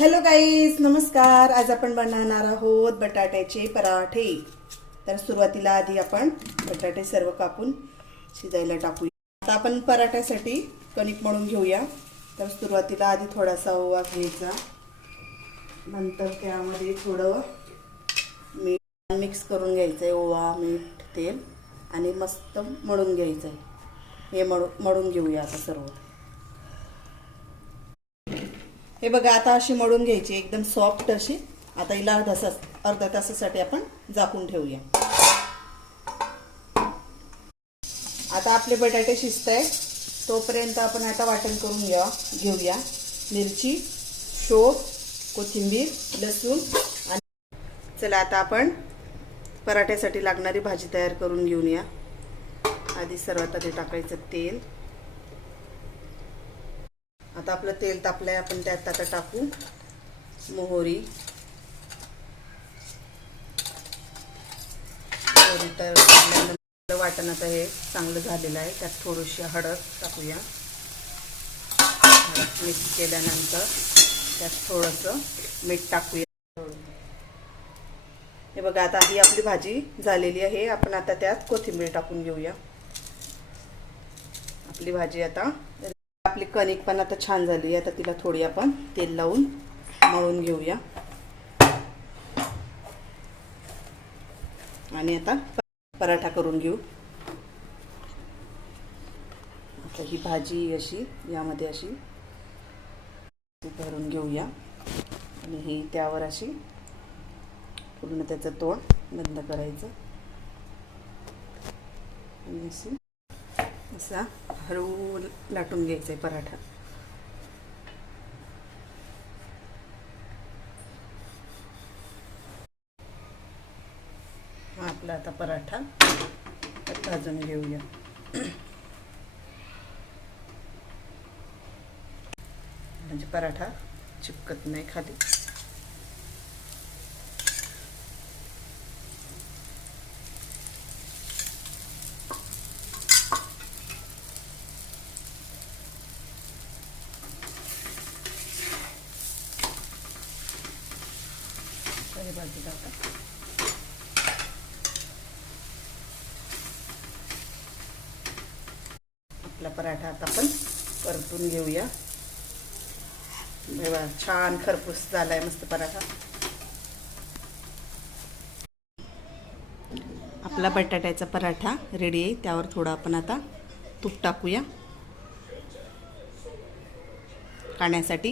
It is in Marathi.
हॅलो गाईज नमस्कार. आज आपण बनवणार आहोत बटाट्याचे पराठे. तर सुरुवातीला आधी आपण बटाटे सर्व कापून शिजायला टाकूया. आता आपण पराठ्यासाठी कणिक म्हणून घेऊया. तर सुरुवातीला आधी थोडासा ओवा घ्यायचा. नंतर त्यामध्ये थोडं मीठ मिक्स करून घ्यायचं आहे ओवा मीठ तेल आणि मस्त मळून घ्यायचं आहे हे मळू मळून घेऊया आता सर्व. हे बघा आता अशी मळून घ्यायची एकदम सॉफ्ट अशी. आता हिला अर्धा तास अर्धा तासासाठी आपण झाकून ठेवूया. आता आपले बटाटे शिजत आहे तोपर्यंत आपण आता वाटण करून घ्या घेऊया. मिरची शोप कोथिंबीर लसूण आणि चला आता आपण पराठ्यासाठी लागणारी भाजी तयार करून घेऊन या. आधी सर्वात आधी टाकायचं तेल. आता आपलं तेल तापलंय आपण त्यात आता टाकू मोहरी. मोहरी तर टाकल्यानंतर वाटण आता हे चांगलं झालेलं आहे. त्यात थोडीशी हळद टाकूया. हळद मिक्स केल्यानंतर त्यात थोडंसं मीठ टाकूया. हे बघा आता ही आपली भाजी झालेली आहे. आपण आता त्यात कोथिंबीर टाकून घेऊया. आपली भाजी आता आपली कणिक पण आता छान झाली आता तिला थोडी आपण तेल लावून मळून घेऊया. आणि आता पराठा करून घेऊ. आता ही भाजी अशी यामध्ये अशी भरून घेऊया. आणि ही त्यावर अशी पूर्ण त्याचं तोंड बंद करायचं. आणि अशी असा हळू लाटून घ्यायचा आहे पराठा. हा आपला आता पराठा. भाजून घेऊया. म्हणजे पराठा चिपकत नाही खाली. सारी भाजी टाका आपला पराठा आता आपण परतून घेऊया. बघा छान खरपूस झालाय मस्त पराठा. आपला बटाट्याचा पराठा रेडी आहे. त्यावर थोडं आपण आता तूप टाकूया. खाण्यासाठी